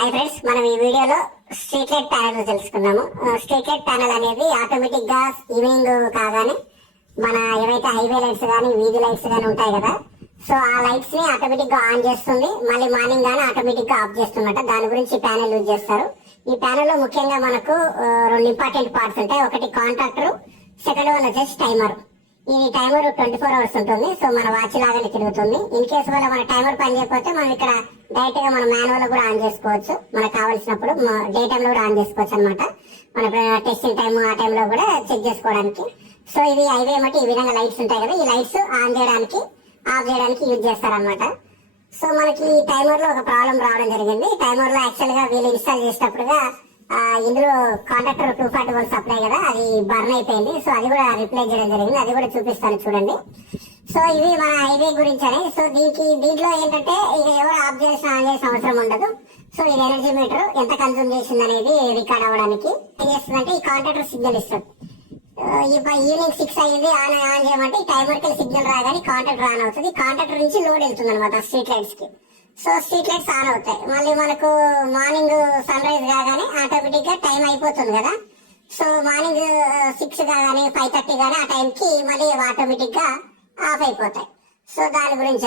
Hi friends, మనం ఈ వీడియోలో స్ట్రీట్ లైట్ ప్యానెల్ తెలుసుకున్నాము. స్ట్రీట్ లైట్ ప్యానెల్ అనేది ఆటోమేటిక్ గా ఈవినింగ్ కాగానే మన ఏవైతే హైవే లైట్స్ గానీ వీధి లైట్స్ గానీ ఉంటాయి కదా, సో ఆ లైట్స్ ని ఆటోమేటిక్ గా ఆన్ చేస్తుంది, మళ్ళీ మార్నింగ్ గానీ ఆటోమేటిక్ గా ఆఫ్ చేస్తుందట. దాని గురించి ఈ ప్యానెల్ యూజ్ చేస్తారు. ఈ ప్యానెల్ లో ముఖ్యంగా మనకు రెండు ఇంపార్టెంట్ పార్ట్స్ ఉంటాయి. ఒకటి కాంటాక్టర్, సెకండ్ వన్ వచ్చేసి టైమర్. ఈ టైమర్ 24 అవర్స్ ఉంటుంది. సో మన వాచ్ లాగానే తిరుగుతుంది. ఇన్ కేసు వల్ల మన టైమర్ పని చేయకపోతే మనం ఇక్కడ డైరెక్ట్ గా మన మాన్యువల్ కూడా ఆన్ చేసుకోవచ్చు. మనకు కావాల్సినప్పుడు డే టైమ్ లో కూడా ఆన్ చేసుకోవచ్చు అనమాట. మన టెస్టింగ్ టైమ్ ఆ టైంలో కూడా చెక్ చేసుకోవడానికి. సో ఇవి హైవే బట్టి ఈ విధంగా లైట్స్ ఉంటాయి కదా, ఈ లైట్స్ ఆన్ చేయడానికి ఆఫ్ చేయడానికి యూజ్ చేస్తారనమాట. సో మనకి ఈ టైమర్ లో ఒక ప్రాబ్లం రావడం జరిగింది. టైమర్ లో యాక్చువల్ గా వీళ్ళు ఇన్స్టాల్ చేసేటప్పుడుగా ఇందులో కాంటాక్టర్ 240 వోల్ట్ సప్లై కదా, అది బర్న్ అయిపోయింది. సో అది కూడా రిప్లేస్ చేయడం జరిగింది. అది కూడా చూపిస్తాను చూడండి. సో ఇవి మన హైవే గురించి అని. సో దీంట్లో ఏంటంటే ఇక ఎవరు ఆఫ్ చేసిన ఆన్ చేసిన అవసరం ఉండదు. సో ఇది ఎనర్జీ మీటర్ ఎంత కన్సూమ్ చేసింది అనేది రికార్డ్ అవ్వడానికి ఏం చేస్తుందంటే ఈ కాంటాక్టర్ సిగ్నల్ ఇస్తుంది. ఈవినింగ్ 6 అయ్యింది ఆన్ చేయమంటే ఈ టైమర్ కి సిగ్నల్ రాగానే కాంటాక్టర్ ఆన్ అవుతుంది. కాంటాక్టర్ నుంచి లోడ్ వెళ్తుంది అనమాట స్ట్రీట్ లైట్స్ కి. సో స్ట్రీట్ లైట్స్ ఆన్ అవుతాయి. మళ్ళీ మనకు మార్నింగ్ సన్ రైజ్ కాగానే ఆటోమేటిక్ గా టైం అయిపోతుంది కదా. సో మార్నింగ్ 6 కాగానే 5:30 కానీ ఆ టైంకి మళ్ళీ ఆటోమేటిక్ గా ఆఫ్ అయిపోతాయి. సో దాని గురించి